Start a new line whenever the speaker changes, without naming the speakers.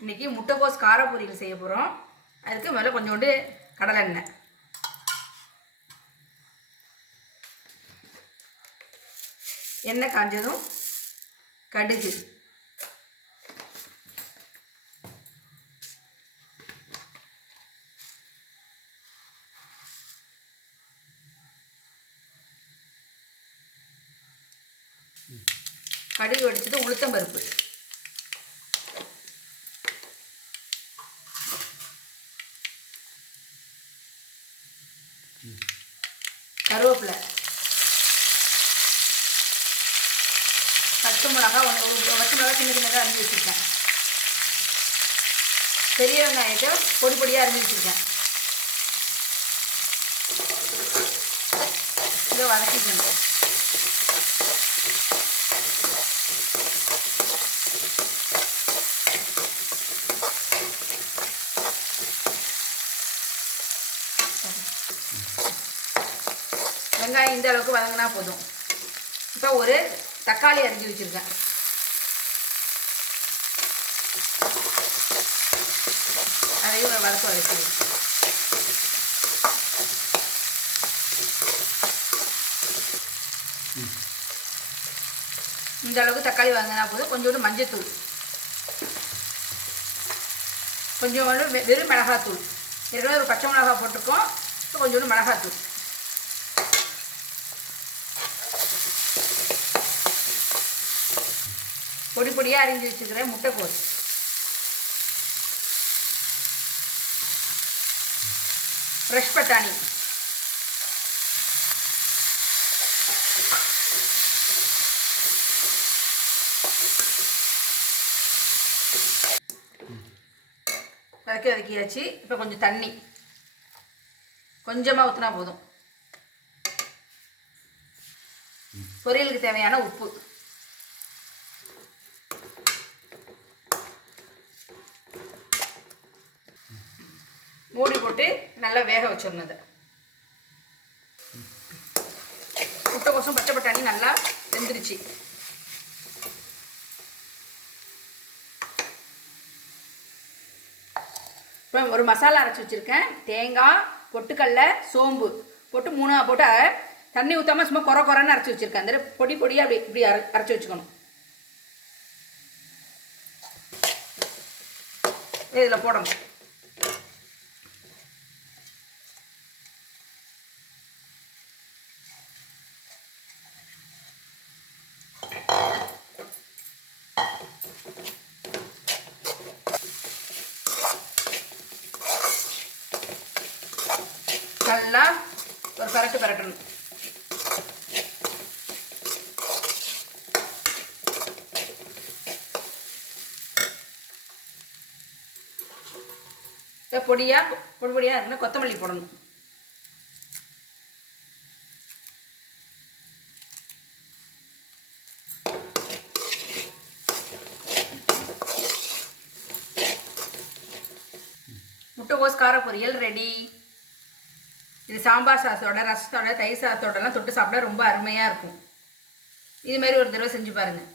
இன்றைக்கி முட்டைக்கோஸ் கார பொரியல் செய்ய போகிறோம் அதுக்கு முதல்ல கொஞ்சோண்டு கடலை எண்ணெய் எண்ணெய் காஞ்சதும் கடுகு. கடுகு வடிச்சது உளுத்தம் கருவேப்பிலை. பச்சை மிளகா ஒன்று ஒரு பச்சை மிளகா சின்ன சின்னதாக அரிஞ்சு வச்சுருக்கேன். பெரிய வெங்காயத்தை பொடி பொடியாக அரிஞ்சு வச்சுருக்கேன். இதை வதக்கிக்கணும். வெங்காயம் இந்த அளவுக்கு வதங்கினா போதும். இப்போ ஒரு தக்காளி அரிஞ்சு வச்சுருக்கேன். அதையும் ஒரு வதக்க வதக்கி இந்த அளவுக்கு தக்காளி வதங்கினா போதும். கொஞ்சோண்டு மஞ்சத்தூள். கொஞ்சோண்டு வெ- வெறும் மிளகாத்தூள். ஏற்கனவே ஒரு பச்சை மிளகா போட்டிருக்கோம். கொஞ்சோண்டு மிளகாத்தூள். பொடி பொடியாக அரிஞ்சு வச்சுக்கிறேன். முட்டைக்கோஸ் ஃப்ரெஷ் பட்டாணி. வதக்கி வதக்கியாச்சு. இப்போ கொஞ்சம் தண்ணி. கொஞ்சமாக ஊற்றினா போதும். பொரியலுக்கு தேவையான உப்பு. மூடி போட்டு நல்லா வேக வச்சிடணும் இதை. முட்டைக்கோசும் பச்சை பட்டாணி நல்லா வெந்துருச்சு. இப்போ ஒரு மசாலா அரைச்சி வச்சுருக்கேன். தேங்காய் பொட்டுக்கடல சோம்பு. போட்டு மூணா போட்டு தண்ணி ஊற்றாம சும்மா குறை குறைன்னு அரைச்சி வச்சுருக்கேன். அந்த பொடி பொடியாக அப்படி இப்படி அரை அரைச்சி வச்சுக்கணும். இதில் போடணும். நல்லா ஒரு பரட்டு பரட்டணும். இதை பொடியா பொடி பொடியாக இருக்குன்னா கொத்தமல்லி போடணும். முட்டைகோஸ் கார பொரியல் ரெடி இது சாம்பார் சாஸோட ரசத்தோட தயிர் சாதத்தோடலாம் தொட்டு சாப்பிட ரொம்ப அருமையாக இருக்கும். இது மாதிரி ஒரு தடவை செஞ்சு பாருங்கள்